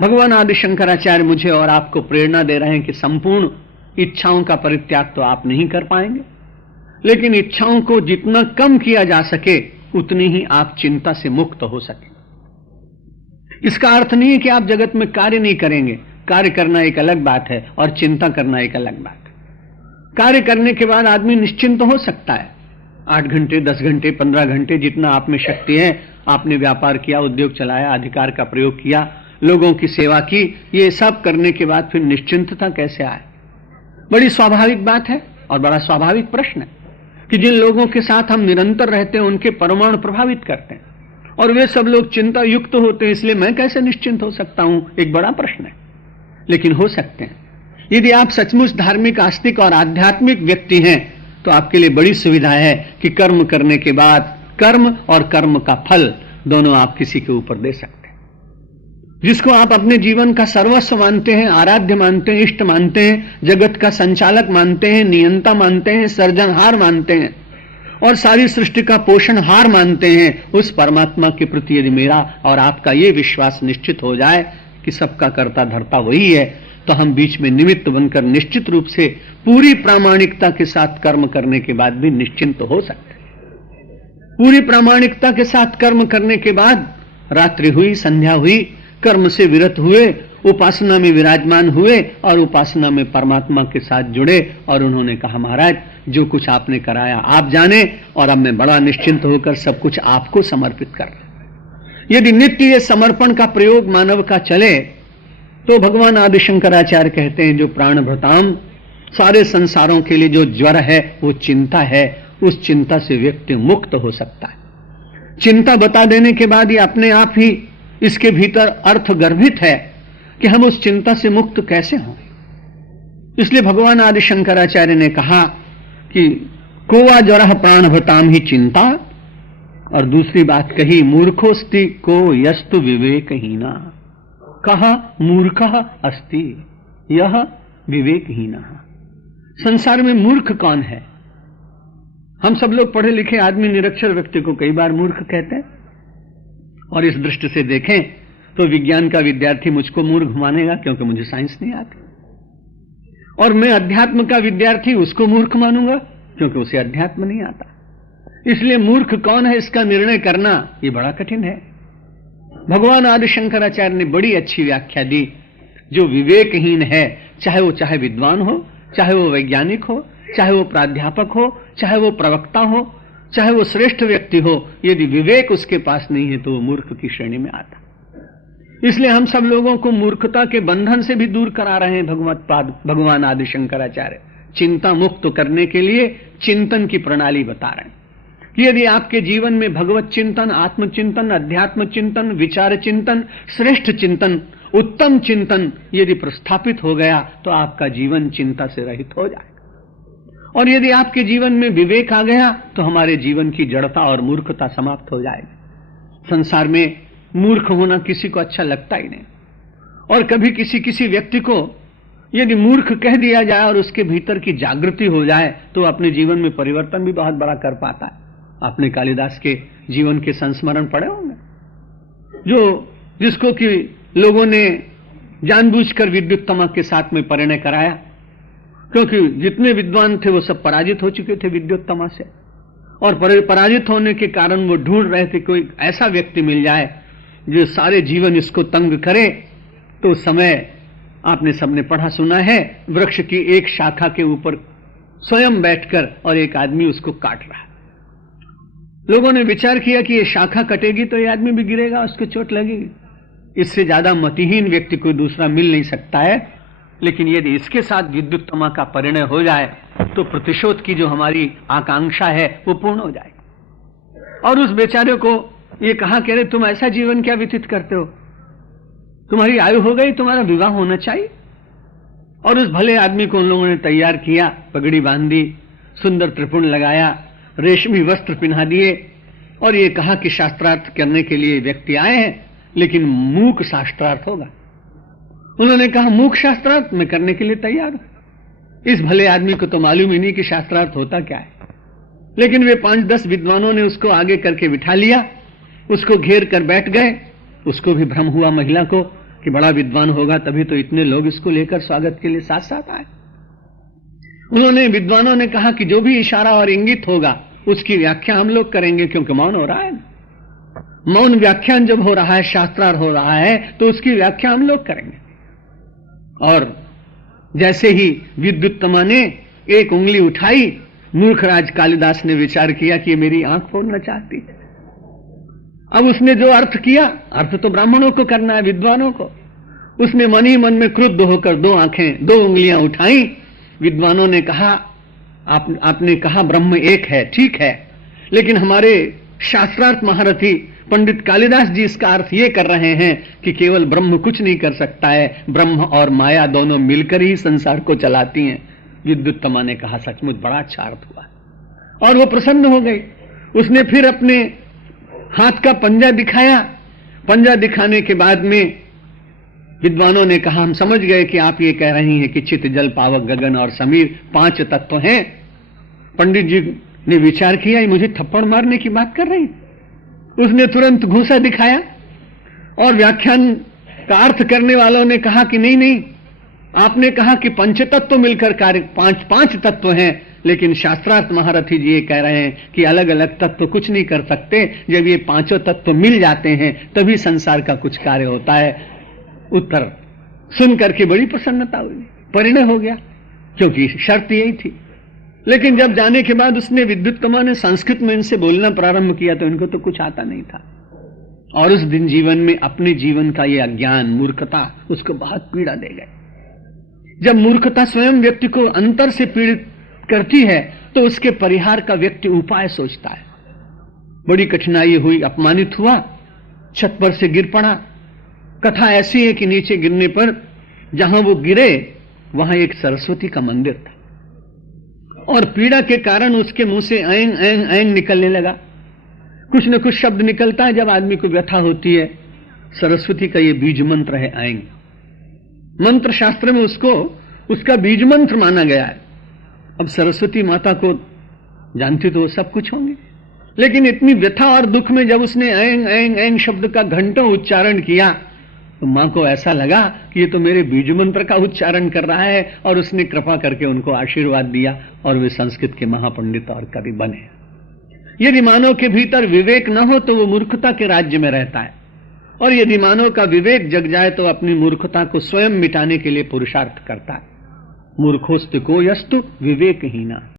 भगवान आदि शंकराचार्य मुझे और आपको प्रेरणा दे रहे हैं कि संपूर्ण इच्छाओं का परित्याग तो आप नहीं कर पाएंगे, लेकिन इच्छाओं को जितना कम किया जा सके उतनी ही आप चिंता से मुक्त हो सके। इसका अर्थ नहीं है कि आप जगत में कार्य नहीं करेंगे, कार्य करना एक अलग बात है और चिंता करना एक अलग बात है। कार्य करने के बाद आदमी निश्चिंत हो सकता है, 8 घंटे 10 घंटे 15 घंटे जितना आप में शक्ति है, आपने व्यापार किया, उद्योग चलाया, अधिकार का प्रयोग किया, लोगों की सेवा की, ये सब करने के बाद फिर निश्चिंतता कैसे आए? बड़ी स्वाभाविक बात है और बड़ा स्वाभाविक प्रश्न है कि जिन लोगों के साथ हम निरंतर रहते हैं उनके परमाणु प्रभावित करते हैं और वे सब लोग चिंता युक्त होते हैं, इसलिए मैं कैसे निश्चिंत हो सकता हूं? एक बड़ा प्रश्न है, लेकिन हो सकते हैं। यदि आप सचमुच धार्मिक, आस्तिक और आध्यात्मिक व्यक्ति हैं तो आपके लिए बड़ी सुविधा है कि कर्म करने के बाद कर्म और कर्म का फल दोनों आप किसी के ऊपर दे सकते हैं। जिसको आप अपने जीवन का सर्वस्व मानते हैं, आराध्य मानते हैं, इष्ट मानते हैं, जगत का संचालक मानते हैं, नियंता मानते हैं, सर्जनहार मानते हैं और सारी सृष्टि का पोषणहार मानते हैं, उस परमात्मा के प्रति यदि मेरा और आपका ये विश्वास निश्चित हो जाए कि सबका कर्ता धर्ता वही है, तो हम बीच में निमित्त बनकर निश्चित रूप से पूरी प्रामाणिकता के साथ कर्म करने के बाद भी निश्चिंत हो सकते हैं। पूरी प्रामाणिकता के साथ कर्म करने के बाद रात्रि हुई, संध्या हुई, कर्म से विरत हुए, उपासना में विराजमान हुए और उपासना में परमात्मा के साथ जुड़े और उन्होंने कहा, महाराज जो कुछ आपने कराया आप जाने और अब मैं बड़ा निश्चिंत होकर सब कुछ आपको समर्पित कर रहा। यदि नित्य ये समर्पण का प्रयोग मानव का चले तो भगवान आदि शंकराचार्य कहते हैं, जो प्राणभृताम, सारे संसारों के लिए जो ज्वर है वो चिंता है, उस चिंता से व्यक्ति मुक्त हो सकता है। चिंता बता देने के बाद ये अपने आप ही इसके भीतर अर्थ गर्भित है कि हम उस चिंता से मुक्त कैसे हों। इसलिए भगवान आदि शंकराचार्य ने कहा कि कोवा ज्वरः प्राणभृताम ही चिंता, और दूसरी बात कही, मूर्खोस्ति को यस्तु विवेकहीना। कहा मूर्खः अस्ति यह विवेकहीना। संसार में मूर्ख कौन है? हम सब लोग पढ़े लिखे आदमी निरक्षर व्यक्ति को कई बार मूर्ख कहते हैं, और इस दृष्टि से देखें तो विज्ञान का विद्यार्थी मुझको मूर्ख मानेगा क्योंकि मुझे साइंस नहीं आती, और मैं अध्यात्म का विद्यार्थी उसको मूर्ख मानूंगा क्योंकि उसे अध्यात्म नहीं आता। इसलिए मूर्ख कौन है इसका निर्णय करना ये बड़ा कठिन है। भगवान आदि शंकराचार्य ने बड़ी अच्छी व्याख्या दी। जो विवेकहीन है, चाहे विद्वान हो, चाहे वो वैज्ञानिक हो, चाहे वो प्राध्यापक हो, चाहे वो प्रवक्ता हो, चाहे वो श्रेष्ठ व्यक्ति हो, यदि विवेक उसके पास नहीं है तो वो मूर्ख की श्रेणी में आता। इसलिए हम सब लोगों को मूर्खता के बंधन से भी दूर करा रहे हैं भगवान आदि शंकराचार्य। चिंता मुक्त करने के लिए चिंतन की प्रणाली बता रहे हैं कि यदि आपके जीवन में भगवत चिंतन, आत्मचिंतन, अध्यात्म चिंतन, विचार चिंतन, श्रेष्ठ चिंतन, उत्तम चिंतन यदि प्रस्थापित हो गया तो आपका जीवन चिंता से रहित हो जाएगा। और यदि आपके जीवन में विवेक आ गया तो हमारे जीवन की जड़ता और मूर्खता समाप्त हो जाएगी। संसार में मूर्ख होना किसी को अच्छा लगता ही नहीं, और कभी किसी व्यक्ति को यदि मूर्ख कह दिया जाए और उसके भीतर की जागृति हो जाए तो अपने जीवन में परिवर्तन भी बहुत बड़ा कर पाता है। आपने कालिदास के जीवन के संस्मरण पढ़े होंगे, जिसको कि लोगों ने जानबूझकर विद्युत्तमा के साथ में परिणय कराया, क्योंकि जितने विद्वान थे वो सब पराजित हो चुके थे विद्युत्तमा से, और पराजित होने के कारण वो ढूंढ रहे थे कोई ऐसा व्यक्ति मिल जाए जो सारे जीवन इसको तंग करे। तो समय आपने सबने पढ़ा सुना है, वृक्ष की एक शाखा के ऊपर स्वयं बैठकर और एक आदमी उसको काट रहा है। लोगों ने विचार किया कि ये शाखा कटेगी तो ये आदमी भी गिरेगा, उसको चोट लगेगी, इससे ज्यादा मतिहीन व्यक्ति कोई दूसरा मिल नहीं सकता है। लेकिन यदि इसके साथ विद्युत्तमा का परिणय हो जाए तो प्रतिशोध की जो हमारी आकांक्षा है वो पूर्ण हो जाएगी। और उस बेचारे को ये कहा कि अरे तुम ऐसा जीवन क्या व्यतीत करते हो, तुम्हारी आयु हो गई, तुम्हारा विवाह होना चाहिए। और उस भले आदमी को उन लोगों ने तैयार किया, पगड़ी बांधी, सुंदर त्रिपुण लगाया, रेशमी वस्त्र पहना दिए और ये कहा कि शास्त्रार्थ करने के लिए व्यक्ति आए हैं, लेकिन मूक शास्त्रार्थ होगा। उन्होंने कहा मूक शास्त्रार्थ मैं करने के लिए तैयार हूं। इस भले आदमी को तो मालूम ही नहीं कि शास्त्रार्थ होता क्या है, लेकिन वे 5-10 विद्वानों ने उसको आगे करके बिठा लिया, उसको घेर कर बैठ गए। उसको भी भ्रम हुआ महिला को कि बड़ा विद्वान होगा तभी तो इतने लोग इसको लेकर स्वागत के लिए साथ साथ आए। उन्होंने, विद्वानों ने कहा कि जो भी इशारा और इंगित होगा उसकी व्याख्या हम लोग करेंगे, क्योंकि मौन हो रहा है। मौन व्याख्यान जब हो रहा है, शास्त्रार्थ हो रहा है, तो उसकी व्याख्या हम लोग करेंगे। और जैसे ही विद्युत्तमा ने एक उंगली उठाई, मूर्खराज कालिदास ने विचार किया कि ये मेरी आंख फोड़ना चाहती है। अब उसने जो अर्थ किया, अर्थ तो ब्राह्मणों को करना है, विद्वानों को। उसने मन ही मन में क्रुद्ध होकर दो उंगलियां उठाई। विद्वानों ने कहा, आपने कहा ब्रह्म एक है, ठीक है, लेकिन हमारे शास्त्रार्थ महारथी पंडित कालिदास जी इसका अर्थ ये कर रहे हैं कि केवल ब्रह्म कुछ नहीं कर सकता है, ब्रह्म और माया दोनों मिलकर ही संसार को चलाती हैं। विद्युत्तमा ने कहा, सचमुच बड़ा अच्छा अर्थ हुआ, और वो प्रसन्न हो गई। उसने फिर अपने हाथ का पंजा दिखाया। पंजा दिखाने के बाद में विद्वानों ने कहा, हम समझ गए कि आप ये कह रही हैं कि चित, जल, पावक, गगन और समीर 5 तत्व हैं। पंडित जी ने विचार किया, ये मुझे थप्पड़ मारने की बात कर रही। उसने तुरंत घूंसा दिखाया, और व्याख्यान का अर्थ करने वालों ने कहा कि नहीं नहीं, आपने कहा कि पंचतत्व मिलकर कार्य, 5 तत्व हैं, लेकिन शास्त्रार्थ महारथी जी ये कह रहे हैं कि अलग अलग तत्व कुछ नहीं कर सकते, जब ये 5 तत्व मिल जाते हैं तभी संसार का कुछ कार्य होता है। उत्तर सुन करके बड़ी प्रसन्नता हुई, परिणय हो गया, क्योंकि शर्त यही थी। लेकिन जब जाने के बाद उसने, विद्युत्तमा ने संस्कृत में इनसे बोलना प्रारंभ किया तो इनको तो कुछ आता नहीं था, और उस दिन जीवन में अपने जीवन का ये अज्ञान, मूर्खता उसको बहुत पीड़ा दे गए। जब मूर्खता स्वयं व्यक्ति को अंतर से पीड़ित करती है तो उसके परिहार का व्यक्ति उपाय सोचता है। बड़ी कठिनाई हुई, अपमानित हुआ, छत पर से गिर पड़ा। कथा ऐसी है कि नीचे गिरने पर जहां वो गिरे वहां एक सरस्वती का मंदिर था, और पीड़ा के कारण उसके मुंह से ऐंग ऐंग ऐंग निकलने लगा। कुछ न कुछ शब्द निकलता है जब आदमी को व्यथा होती है। सरस्वती का ये बीज मंत्र है ऐंग। मंत्र शास्त्र में उसको, उसका बीज मंत्र माना गया है। अब सरस्वती माता को जानती तो वो सब कुछ होंगे, लेकिन इतनी व्यथा और दुख में जब उसने ऐंग ऐंग ऐंग शब्द का घंटों उच्चारण किया तो मां को ऐसा लगा कि ये तो मेरे बीज मंत्र का उच्चारण कर रहा है, और उसने कृपा करके उनको आशीर्वाद दिया, और वे संस्कृत के महापंडित और कवि बने। यदि मानव के भीतर विवेक न हो तो वो मूर्खता के राज्य में रहता है, और यदि मानव का विवेक जग जाए तो अपनी मूर्खता को स्वयं मिटाने के लिए पुरुषार्थ करता है। मूर्खोस्तु को यस्तु विवेकहीना।